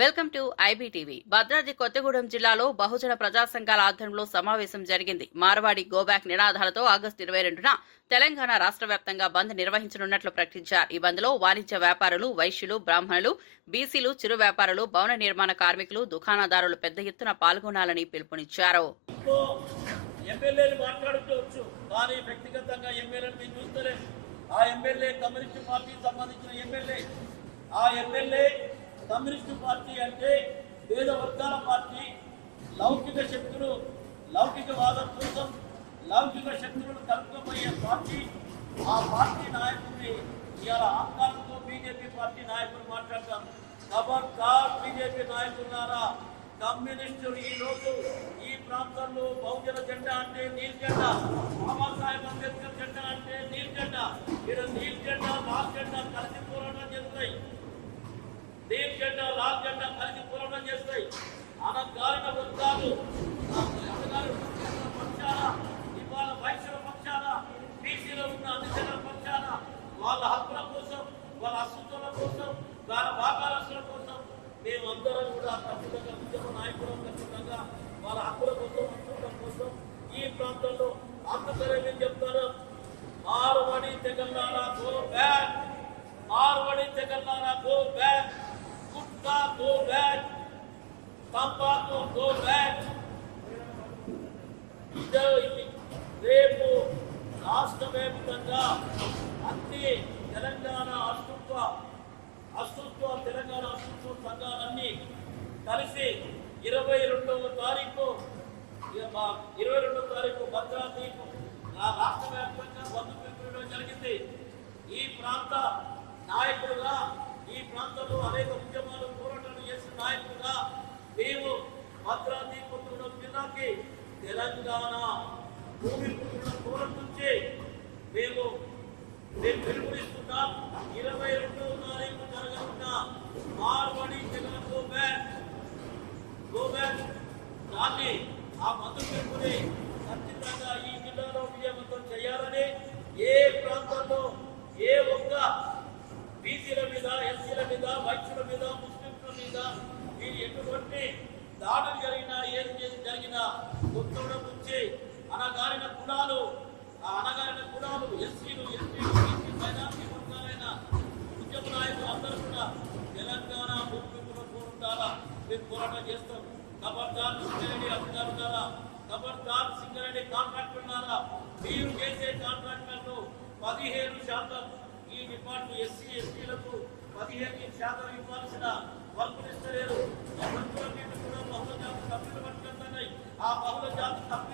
Welcome to IBTV. Bhadradri Kothagudem జిల్లాలో బహుజన ప్రజా సంఘాల ఆధ్వర్యంలో సమావేశం జరిగింది. మార్వాడి గోబ్యాక్ నినాదాలతో ఆగస్టు ఇరవై రెండున తెలంగాణ రాష్ట్ర వ్యాప్తంగా బంద్ నిర్వహించనున్నట్లు ప్రకటించారు. ఈ బంద్లో వాణిజ్య వ్యాపారులు వైశ్యులు బ్రాహ్మణులు బీసీలు చిరు వ్యాపారులు భవన నిర్మాణ కార్మికులు దుకాణదారులు పెద్ద ఎత్తున పాల్గొనాలని పిలుపునిచ్చారు. ఆ ఎమ్మెల్యే కమ్యూనిస్ట్ పార్టీకి సంబంధించిన ఎమ్మెల్యే. ఆ ఎమ్మెల్యే కమ్యూనిస్టు పార్టీ అంటే పేద వర్గాల పార్టీ. లౌకిక శక్తులు లౌకికవాదం కోసం లౌకిక శక్తులను కలుపుకోబోయే పార్టీ. ఆ పార్టీ నాయకుడిని ఇవాళ ఆహ్లాదంతో బీజేపీ పార్టీ నాయకులు మాట్లాడతారు. కార్ బీజేపీ నాయకులారా కమ్యూనిస్టులు ఈ రోజు ఈ ప్రాంతంలో బహుజన జెండా అంటే నీల్ జెండా. జెండా చేస్తాయి. అనగారిన వర్గాలు పక్షాన ఇవాళ వైశ్యుల పక్షాన బీసీలో ఉన్న అన్ని జనాల పక్షాన వాళ్ళ హక్కుల కోసం వాళ్ళ అస్తిత్వాల కోసం వాళ్ళ వ్యాపారస్తుల కోసం మేమందరం కూడా ఖచ్చితంగా ఉద్యమ నాయకులు ఖచ్చితంగా వాళ్ళ హక్కుల కోసం అస్తిత్వం కోసం ఈ ప్రాంతంలో అందుకనే మేము చెప్తాను Marwadi Telangana go back Marwadi Telangana go back gutka go back తంబాకు go back ఇదే ఇది రేపు రాష్ట్ర వ్యాప్తంగా అన్ని తెలంగాణ అస్తిత్వ అస్తిత్వ తెలంగాణ అస్తిత్వ సంఘాలన్నీ కలిసి ఇరవై రెండవ తారీఖు ఇరవై రెండవ తారీఖు భద్రాద్వీపు నా రాష్ట్ర వ్యాప్తంగా బంధు పిలుపుకోవడం జరిగింది ఈ ప్రాంత నాయకులుగా ఈ ప్రాంతంలో అనేక ఉద్యమాలు పోరాటాలు చేసిన నాయకులుగా మేము భద్రాద్రి కొత్తగూడెం జిల్లాకి తెలంగాణ భూమి పుట్టిన దూరం నుంచి మేము మేము పిలుపునిస్తున్నాం ఇరవై రెండవ తారీఖు జరగనున్న మార్వడి జగన్ గోబ్యాక్ గోబ్యాక్ దాన్ని ఆ మందు పిలుపుని ఖచ్చితంగా ఈ జిల్లాలో విజయవంతం చేయాలని ఏ ప్రాంతంలో ఏ ఒక్క బీసీల మీద ఎస్సీల మీద వైశ్యుల మీద ముస్లింల మీద వీరు ఎటువంటి దాడులు జరిగినా ఏది చేసి జరిగినా కొత్తగూడెం నుంచి అనగారిన కులాలు ఆ అనగారిన కులాలు ఎస్సీలు ఎస్టీలు బీసీ మైనార్టీ వర్గాలైన ఉద్యమ నాయకులు అందరూ కూడా తెలంగాణ భూమికుల కోరుతారా మేము పోరాటం చేస్తాం ఖబర్దార్ సింగరెడ్డి అధికారులారా ఖబర్దార్ సింగరెడ్డి కాంట్రాక్టులారా మీరు చేసే కాంట్రాక్టర్లు పదిహేను శాతం ఈ డిపార్ట్మెంట్ ఎస్సీ ఎస్టీలకు పదిహేను శాతం ఇవ్వాల్సిన వర్కులు ఇస్తలేరు. ఆ వర్కుల కూడా బహుళ జాతి తప్పిలు ఆ బహుళ జాతి తప్పిలను